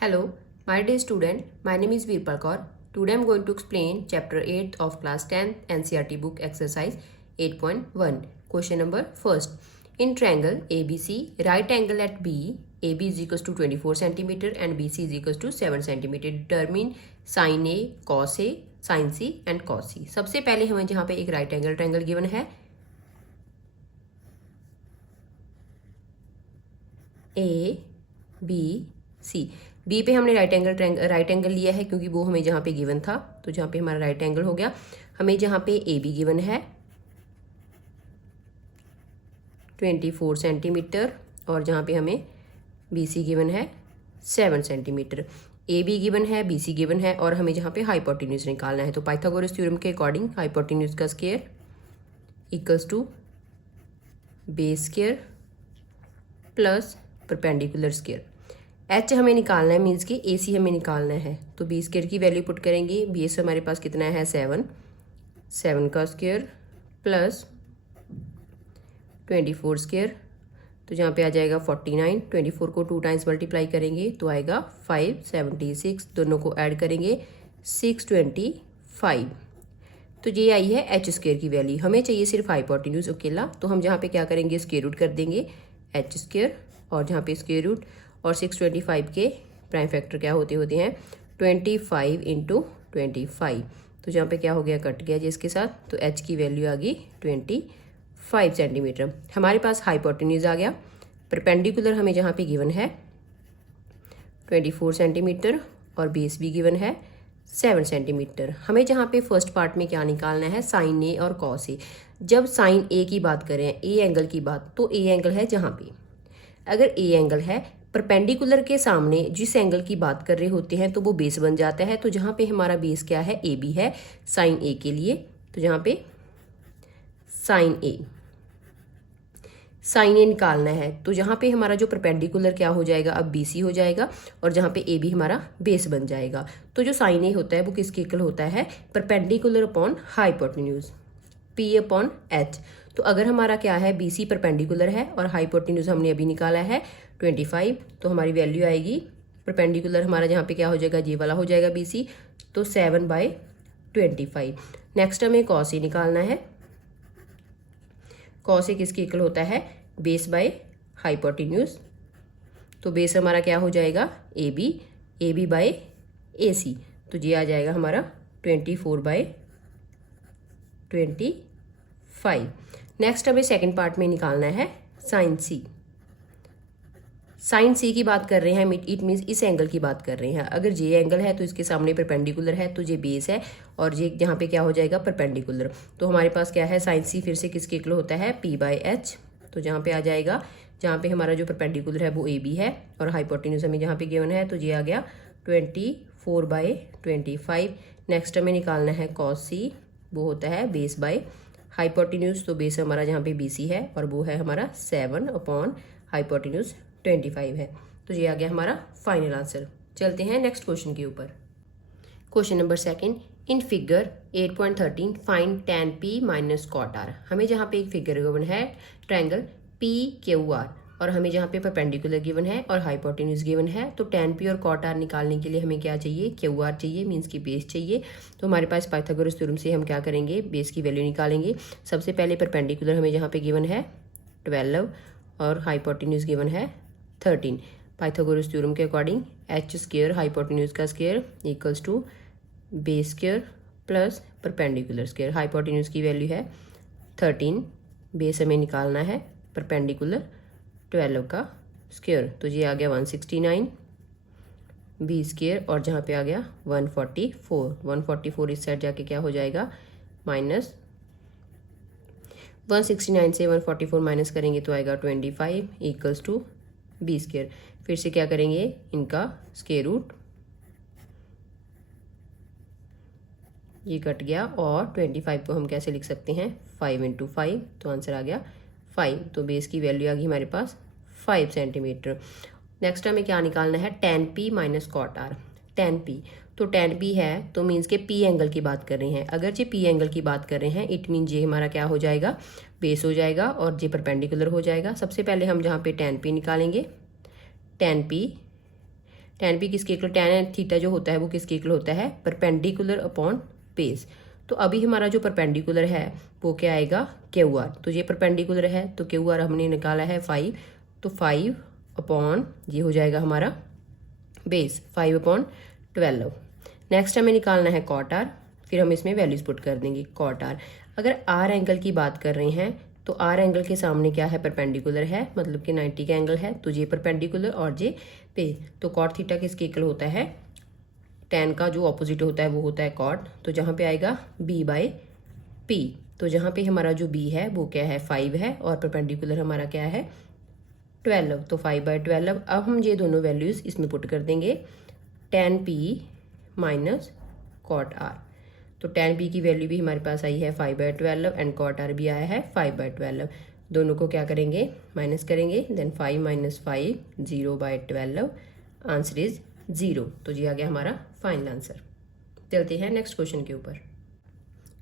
Hello, my dear student. My name is Veerpal Kaur. Today I am going to explain chapter 8 of class 10 NCERT book exercise 8.1. Question number first. In triangle ABC, right angle at B, AB is equals to 24 centimeter and BC is equals to 7 centimeter. Determine sin A, cos A, sin C and cos C. सबसे पहले हमें जहाँ पे एक right angle triangle given है A B C. B पे हमने right angle लिया है क्योंकि वो हमें जहाँ पे गिवन था, तो जहाँ पे हमारा राइट एंगल हो गया। हमें जहाँ पे ए बी गिवन है 24 सेंटीमीटर और जहाँ पे हमें बी सी गिवन है 7 सेंटीमीटर। ए बी गिवन है, बी सी गिवन है और हमें जहाँ पे हाइपोटेन्यूज निकालना है। तो पाइथागोरस थ्योरम के अकॉर्डिंग हाइपोटेन्यूज का square equals to base square plus perpendicular square. H हमें निकालना है, मीन्स कि ए सी हमें निकालना है। तो बी स्क्वायर की वैल्यू पुट करेंगे। बेस हमारे पास कितना है 7 का स्क्वायर प्लस 24 स्क्वायर, तो जहाँ पे आ जाएगा 49। 24 को 2 टाइम्स मल्टीप्लाई करेंगे तो आएगा 576। दोनों को ऐड करेंगे 625। तो ये आई है एच स्क्वायर की वैल्यू। हमें चाहिए सिर्फ हाइपोटेन्यूज अकेला, तो हम जहाँ पे क्या करेंगे स्क्वायर रूट कर देंगे एच स्क्वायर और जहाँ पे स्क्वायर रूट और 625 के प्राइम फैक्टर क्या होते हैं 25 इंटू 25। तो जहाँ पे क्या हो गया कट गया जिसके साथ, तो एच की वैल्यू आ गई 25 सेंटीमीटर। हमारे पास हाइपोटेन्यूज आ गया। परपेंडिकुलर हमें जहाँ पे गिवन है 24 सेंटीमीटर और बेस भी गिवन है 7 सेंटीमीटर। हमें जहाँ पे फर्स्ट पार्ट में क्या निकालना है साइन ए और कॉस ए। जब साइन ए की बात करें, ए एंगल की बात, तो ए एंगल है जहाँ पे, अगर ए एंगल है परपेंडिकुलर के सामने जिस एंगल की बात कर रहे होते हैं तो वो बेस बन जाता है। तो जहाँ पे हमारा बेस क्या है ए बी है साइन ए के लिए, तो जहाँ पे साइन ए निकालना है, तो जहाँ पे हमारा जो परपेंडिकुलर क्या हो जाएगा अब बी सी हो जाएगा और जहाँ पे ए बी हमारा बेस बन जाएगा। तो जो साइन ए होता है वो किसके इक्वल होता है perpendicular upon hypotenuse P upon H. तो अगर हमारा क्या है बी सी परपेंडिकुलर है और हाइपोटेन्यूज हमने अभी निकाला है 25, तो हमारी वैल्यू आएगी परपेंडिकुलर हमारा जहाँ पे क्या हो जाएगा ये वाला हो जाएगा बी सी, तो 7/25। नेक्स्ट हमें कॉस ए निकालना है। कॉस ए किसके इक्वल होता है बेस बाय हाइपोटेन्यूज। तो बेस हमारा क्या हो जाएगा ए बी बाय ए सी, तो ये आ जाएगा हमारा 24/25। नेक्स्ट हमें सेकंड पार्ट में निकालना है साइन सी। साइन सी की बात कर रहे हैं, इट मीन्स इस एंगल की बात कर रहे हैं। अगर जे एंगल है तो इसके सामने परपेंडिकुलर है, तो ये बेस है और ये यहाँ पे क्या हो जाएगा परपेंडिकुलर। तो हमारे पास क्या है साइन सी फिर से किसके इक्वल होता है पी बाय एच। तो जहाँ पे आ जाएगा, जहाँ पे हमारा जो परपेंडिकुलर है वो ए बी है और हाइपोटेन्यूज हमें जहाँ पे गिवन है, तो ये आ गया 24/25। नेक्स्ट हमें निकालना है कॉस सी, वो होता है बेस बाय हाइपोटेन्यूज। तो बेस हमारा जहाँ पे बी सी है और वो है हमारा 7 अपॉन हाइपोटेन्यूज 25 है। तो ये आ गया हमारा फाइनल आंसर। चलते हैं नेक्स्ट क्वेश्चन के ऊपर। Question number second, in figure 8.13 find tan p minus cot R. हमें जहाँ पे एक फिगर गिवन है ट्रायंगल पी क्यू आर और हमें जहाँ पे परपेंडिकुलर गिवन है और हाइपोटेन्यूज गिवन है, तो tan p और कॉट आर निकालने के लिए हमें क्या चाहिए क्यू आर चाहिए, मीन्स की बेस चाहिए। तो हमारे पास पाइथागोरस थ्योरम से हम क्या करेंगे बेस की वैल्यू निकालेंगे। सबसे पहले परपेंडिकुलर हमें जहाँ पे गिवन है 12 और हाइपोटेन्यूज गिवन है 13। पाइथागोरस थ्योरम के अकॉर्डिंग एच स्क्वायर हाइपोटेन्यूज का square equals to base square plus perpendicular square. Hypotenuse की वैल्यू है 13, बेस हमें निकालना है परपेंडिकुलर 12 का स्क्वायर। तो ये आ गया 169 बी स्क्वायर और जहाँ पे आ गया 144 इस साइड जाके क्या हो जाएगा माइनस 169 से 144 माइनस करेंगे तो आएगा 25 इक्वल्स टू बी स्क्वायर। फिर से क्या करेंगे इनका स्क्वायर रूट, ये कट गया और 25 को हम कैसे लिख सकते हैं 5 इंटू 5, तो आंसर आ गया 5। तो बेस की वैल्यू आ गई हमारे पास 5 सेंटीमीटर। नेक्स्ट हमें क्या निकालना है tan p minus cot R. tan p, तो tan p है तो मीन्स के p एंगल की बात कर रहे हैं। अगर जे p एंगल की बात कर रहे हैं इट मीन जे हमारा क्या हो जाएगा बेस हो जाएगा और जे परपेंडिकुलर हो जाएगा। सबसे पहले हम जहाँ पे tan p निकालेंगे, tan p tan p किसके इक्वल, tan थीटा जो होता है वो किसके इक्वल होता है, परपेंडिकुलर अपॉन बेस। तो अभी हमारा जो परपेंडिकुलर है वो क्या आएगा, क्यू आर। तो ये परपेंडिकुलर है तो क्यू आर हमने निकाला है 5, तो 5 अपॉन ये हो जाएगा हमारा बेस 5/12। नेक्स्ट हमें निकालना है कॉट आर, फिर हम इसमें वैल्यूज पुट कर देंगे कॉट आर। अगर आर एंगल की बात कर रहे हैं तो आर एंगल के सामने क्या है, परपेंडिकुलर है, मतलब कि 90 का एंगल है, तो ये परपेंडिकुलर और जे पे। तो कॉट थीटा किसके इक्वल होता है, tan का जो ऑपोजिट होता है वो होता है कॉट। तो जहाँ पे आएगा b/p, तो जहाँ पे हमारा जो b है वो क्या है 5 है और परपेंडिकुलर हमारा क्या है 12, तो 5/12। अब हम ये दोनों वैल्यूज इसमें पुट कर देंगे, tan p minus cot r। तो tan p की वैल्यू भी हमारे पास आई है 5/12 एंड कॉट r भी आया है 5/12। दोनों को क्या करेंगे, माइनस करेंगे, देन 5 - 5 0/12, आंसर इज 0। तो ये आ गया हमारा फाइनल आंसर। चलते हैं नेक्स्ट क्वेश्चन के ऊपर।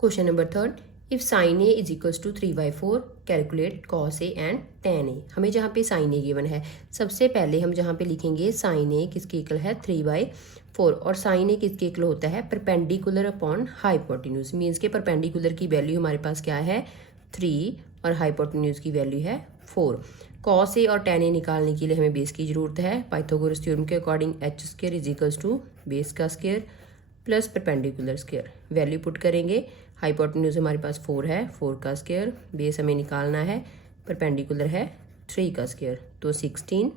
Question number 3, if sin a is equals to 3/4 calculate cos a and tan a। हमें जहाँ पे sin a गिवन है, सबसे पहले हम जहाँ पे लिखेंगे sin a किसके इक्वल है 3/4, और sin a किसके इक्वल होता है परपेंडिकुलर अपॉन हाइपोटेन्यूज। मीन्स के परपेंडिकुलर की वैल्यू हमारे पास क्या है 3 और हाइपोटेन्यूज की वैल्यू है 4। cos a और tan a निकालने के लिए हमें बेस की जरूरत है। पाइथागोरस थ्योरम के according h² is equals to base का square plus perpendicular square. Value put करेंगे, हाइपोटेन्यूज हमारे पास 4 है, 4 का स्क्वायर, बेस हमें निकालना है, परपेंडिकुलर है 3 का स्क्वायर, तो 16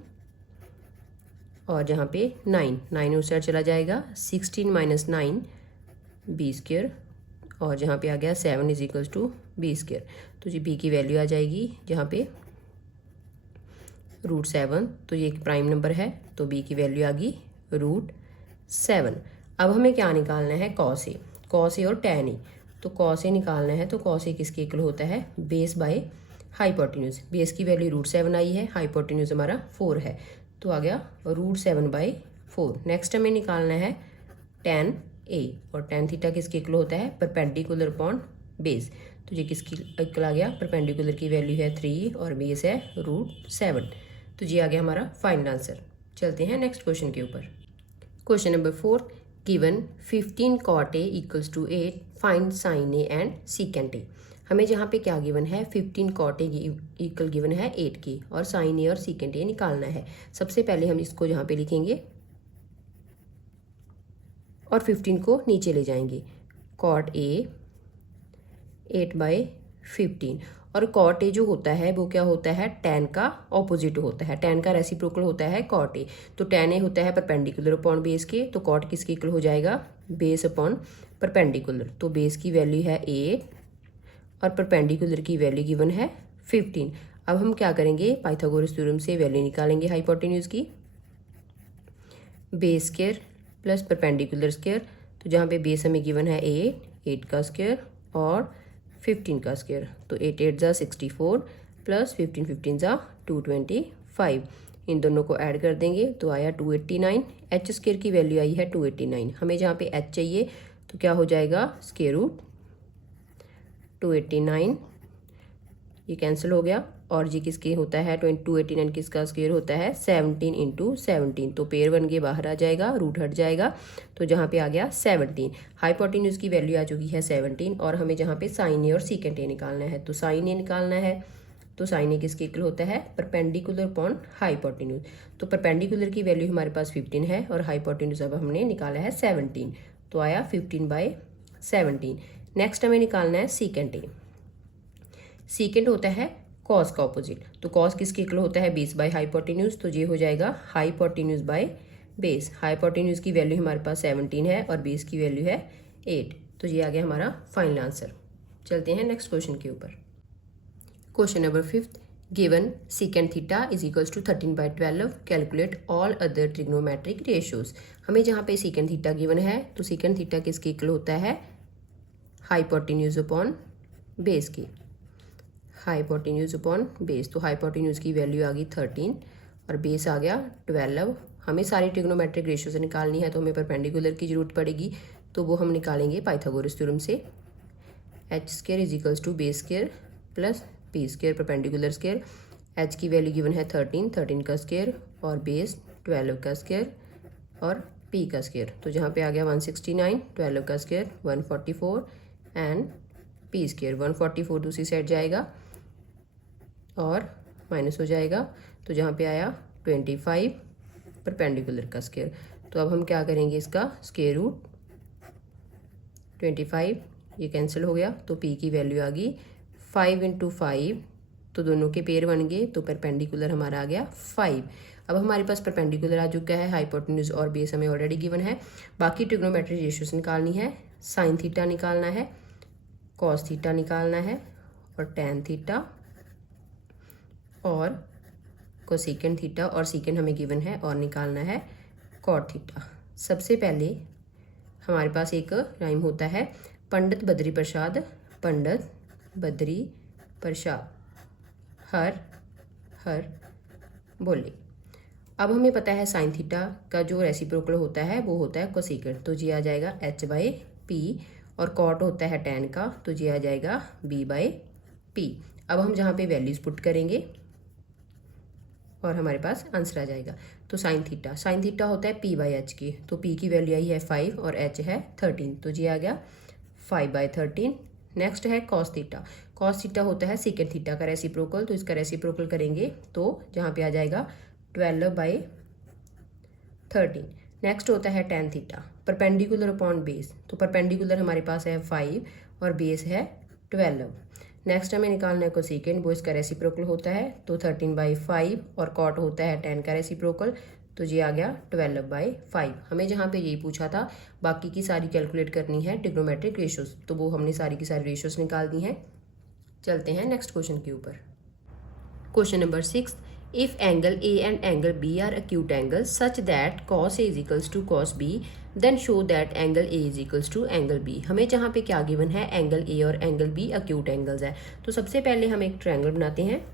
और जहाँ पे 9 उस साइड चला जाएगा, 16 - 9 b², और जहाँ पे आ गया 7 इज इक्वल्स टू b²। तो जी b की वैल्यू आ जाएगी जहाँ पे √7, तो ये एक प्राइम नंबर है तो b की वैल्यू आ गई √7। अब हमें क्या निकालना है, cos a और tan a। तो cos a निकालना है, तो cos a किसके इक्वल होता है बेस बाय हाइपोटेन्यूज। बेस की वैल्यू √7 आई है, हाइपोटेन्यूज हमारा 4 है, तो आ गया √7/4। नेक्स्ट हमें निकालना है tan a, और tan थीटा किसके इक्वल होता है परपेंडिकुलर अपॉन बेस। तो ये किसकी इक्वल आ गया, परपेंडिकुलर की वैल्यू है 3 और बेस है √7। तो ये आ गया हमारा फाइनल आंसर। चलते हैं नेक्स्ट क्वेश्चन के ऊपर। Question number 4, given 15 cot a equals to 8, find sin a and secant a। हमें जहाँ पे क्या गिवन है, 15 cot a इक्वल गिवन है 8 की, और sin a और secant a निकालना है। सबसे पहले हम इसको यहाँ पे लिखेंगे और 15 को नीचे ले जाएंगे, cot a 8/15, और cot a जो होता है वो क्या होता है tan का ऑपोजिट होता है, tan का रेसिप्रोकल होता है cot a। तो tan a होता है परपेंडिकुलर अपॉन बेस के, तो cot किसके इक्वल हो जाएगा बेस अपॉन परपेंडिकुलर। तो बेस की वैल्यू है 8 और परपेंडिकुलर की वैल्यू गिवन है 15। अब हम क्या करेंगे, पाइथागोरस थ्योरम से वैल्यू निकालेंगे हाइपोटेन्यूज की, base square plus perpendicular square. तो जहाँ पे बेस हमें गिवन है 8 का स्क्वायर और 15 का स्क्वायर, तो 8 8 ज़ा 64 प्लस 15 15 ज़ा 225। इन दोनों को ऐड कर देंगे तो आया 289। एच स्क्वायर की वैल्यू आई है 289। हमें जहाँ पे एच चाहिए तो क्या हो जाएगा स्क्वायर रूट 289, ये कैंसिल हो गया, और जी किसके होता है 289 किसका स्क्वायर होता है 17 × 17, तो पेयर बन के बाहर आ जाएगा, रूट हट जाएगा, तो जहाँ पे आ गया 17। हाइपोटेन्यूज की वैल्यू आ चुकी है 17, और हमें जहाँ पे sin a और secant a निकालना है, तो sin a निकालना है, तो sin a किसके इक्वल होता है परपेंडिकुलर अपॉन हाइपोटेन्यूज। तो परपेंडिकुलर की वैल्यू हमारे पास 15 है और हाइपोटेन्यूज अब हमने निकाला है 17, तो आया 15/17। नेक्स्ट हमें निकालना है secant a। secant होता है cos का ऑपोजिट, तो cos किसके इक्वल होता है बेस बाय हाइपोटेन्यूज, तो ये हो जाएगा हाइपोटेन्यूज बाय बेस। हाइपोटेन्यूज की वैल्यू हमारे पास 17 है और बेस की वैल्यू है 8, तो ये आ गया हमारा फाइनल आंसर। चलते हैं नेक्स्ट क्वेश्चन के ऊपर। Question number 5, given secant theta is equals to 13/12 calculate all other trigonometric ratios. हमें जहाँ पे secant थीटा गिवन है, तो secant थीटा किसके इक्वल होता है हाइपोटेन्यूज अपॉन बेस की, हाइपोटेन्यूज अपॉन बेस। तो हाइपोटेन्यूज की वैल्यू आ गई 13 और बेस आ गया 12। हमें सारी ट्रिग्नोमेट्रिक रेशियो से निकालनी है, तो हमें परपेंडिकुलर की जरूरत पड़ेगी, तो वो हम निकालेंगे पाइथागोरस थ्योरम से। H square is equals to base square plus P square perpendicular square. H की वैल्यू गिवन है 13 का स्क्वायर और बेस 12 का स्क्वायर और p का स्क्वायर। तो जहाँ पे आ गया 169, 12 का स्क्वायर 144 एंड p स्क्वायर 144 दूसरी साइड जाएगा और माइनस हो जाएगा। तो जहाँ पे आया 25 परपेंडिकुलर का स्क्वायर। तो अब हम क्या करेंगे, इसका स्क्वायर रूट 25, ये कैंसिल हो गया तो p की वैल्यू आ गई 5 × 5, तो दोनों के पेयर बन गए, तो परपेंडिकुलर हमारा आ गया 5। अब हमारे पास परपेंडिकुलर आ चुका है, हाइपोटेन्यूज और बेस हमें ऑलरेडी गिवन है। बाकी ट्रिग्नोमेट्रिक रेशियोज निकालनी है, साइन थीटा निकालना है, कॉस थीटा निकालना है और टैन थीटा और कोसेकेंड थीटा और सेकेंड हमें गिवन है और निकालना है कॉट थीटा। सबसे पहले हमारे पास एक राइम होता है, पंडित बद्री प्रसाद, पंडित बद्री प्रसाद हर हर बोले। अब हमें पता है साइन थीटा का जो रेसिप्रोकल होता है वो होता है कोसेकेंड, तो जी आ जाएगा h/p, और कॉट होता है टैन का, तो जी आ जाएगा b/p। अब हम जहाँ पे वैल्यूज पुट करेंगे और हमारे पास आंसर आ जाएगा। तो साइन थीटा होता है p/h की, तो p की वैल्यू आई है 5 और h है 13, तो जी आ गया 5/13। नेक्स्ट है कॉस थीटा होता है सेकेंड थीटा का रेसिप्रोकल, तो इसका रेसिप्रोकल करेंगे तो जहाँ पे आ जाएगा 12/13। नेक्स्ट होता है tan theta, perpendicular upon base, तो परपेंडिकुलर हमारे पास है 5 और बेस है 12। नेक्स्ट हमें निकालना है कोसेकेंड, वो इसका रेसिप्रोकल होता है, तो 13/5 और कॉट होता है 10 का रेसिप्रोकल, तो ये आ गया 12/5। हमें जहाँ पे यही पूछा था, बाकी की सारी कैलकुलेट करनी है ट्रिग्नोमेट्रिक रेशियोज, तो वो हमने सारी की सारी रेशियोज निकाल दी हैं। चलते हैं नेक्स्ट क्वेश्चन के ऊपर। Question number 6, if angle A and angle B are acute angles such that cos A is equals to cos B, then show that angle A is equals to angle B। हमें जहाँ पे क्या given है, angle A और angle B acute angles है। तो सबसे पहले हम एक ट्रायंगल बनाते हैं।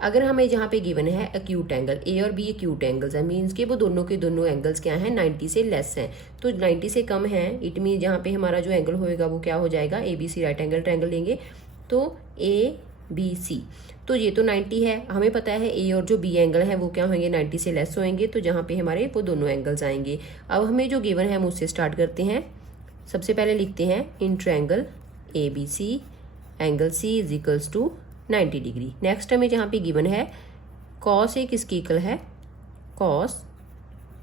अगर हमें जहाँ पे गिवन है acute एंगल A और B acute एंगल्स है, मीन्स के वो दोनों के दोनों एंगल्स क्या हैं, 90 से लेस हैं। तो 90 से कम है, इट मीन जहाँ पे हमारा जो एंगल होएगा वो क्या हो जाएगा, ABC राइट एंगल ट्रायंगल लेंगे, तो ABC, तो ये तो 90 है। हमें पता है A और जो B एंगल है वो क्या होंगे, 90 से लेस होंगे, तो जहाँ पे हमारे वो दोनों एंगल्स आएंगे। अब हमें जो गिवन है हम उससे स्टार्ट करते हैं। सबसे पहले लिखते हैं in triangle ABC angle C is equals to 90 degree. Next हमें जहाँ पे गिवन है कॉस A किसकी इक्वल है, कॉस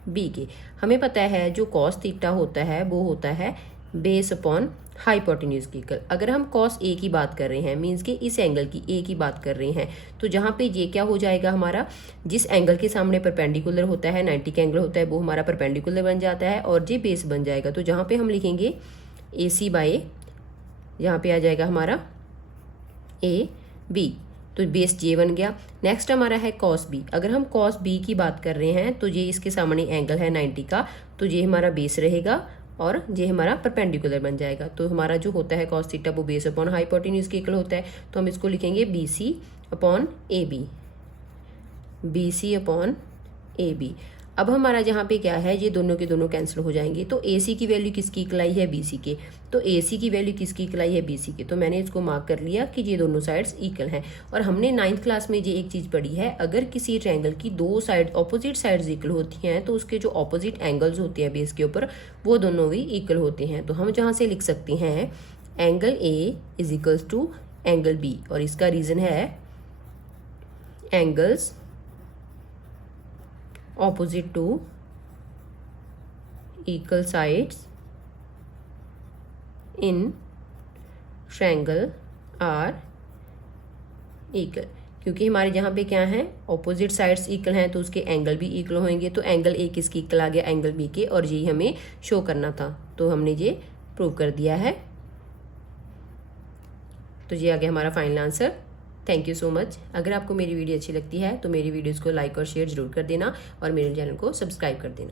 B के। हमें पता है जो कॉस थीटा होता है वो होता है बेस अपॉन हाइपोटेन्यूज की इक्वल। अगर हम कॉस A की बात कर रहे हैं, मीन्स के इस एंगल की A की बात कर रहे हैं, तो जहाँ पे ये क्या हो जाएगा, हमारा जिस एंगल के सामने परपेंडिकुलर होता है, 90 का एंगल होता है, वो हमारा परपेंडिकुलर बन जाता है और जे बेस बन जाएगा। तो जहाँ पे हम लिखेंगे AC/A, यहाँ पे आ जाएगा हमारा AB, तो बेस J बन गया। नेक्स्ट हमारा है कॉस B। अगर हम कॉस B की बात कर रहे हैं तो ये इसके सामने एंगल है 90 का, तो ये हमारा बेस रहेगा और ये हमारा परपेंडिकुलर बन जाएगा। तो हमारा जो होता है कॉस थीटा वो बेस अपॉन हाइपोटेन्यूज के इक्वल होता है, तो हम इसको लिखेंगे BC/AB, BC/AB। अब हमारा जहाँ पे क्या है, ये दोनों के दोनों कैंसिल हो जाएंगे, तो AC की वैल्यू किसकी इक्वलाई है, BC के, तो AC की वैल्यू किसकी इक्वलाई है, BC के। तो मैंने इसको मार्क कर लिया कि ये दोनों साइड्स इक्वल हैं। और हमने 9th क्लास में ये एक चीज़ पढ़ी है, अगर किसी ट्रायंगल की दो साइड ऑपोजिट साइड्स इक्वल होती हैं तो उसके जो ऑपोजिट एंगल्स होते हैं बेस के ऊपर वो दोनों भी इक्वल होते हैं। तो हम जहाँ से लिख सकते हैं angle A is equals to angle B, और इसका रीज़न है angles opposite to equal sides in triangle are equal। क्योंकि हमारे जहाँ पे क्या है, ऑपोजिट साइड्स इक्वल हैं, तो उसके एंगल भी इक्वल होंगे। तो एंगल A किसकी इक्वल आ गया, एंगल B के, और ये हमें शो करना था, तो हमने ये प्रूव कर दिया है। तो ये आ गया हमारा final answer. Thank you so much. अगर आपको मेरी वीडियो अच्छी लगती है तो मेरी वीडियोज़ को लाइक और शेयर जरूर कर देना और मेरे चैनल को सब्सक्राइब कर देना।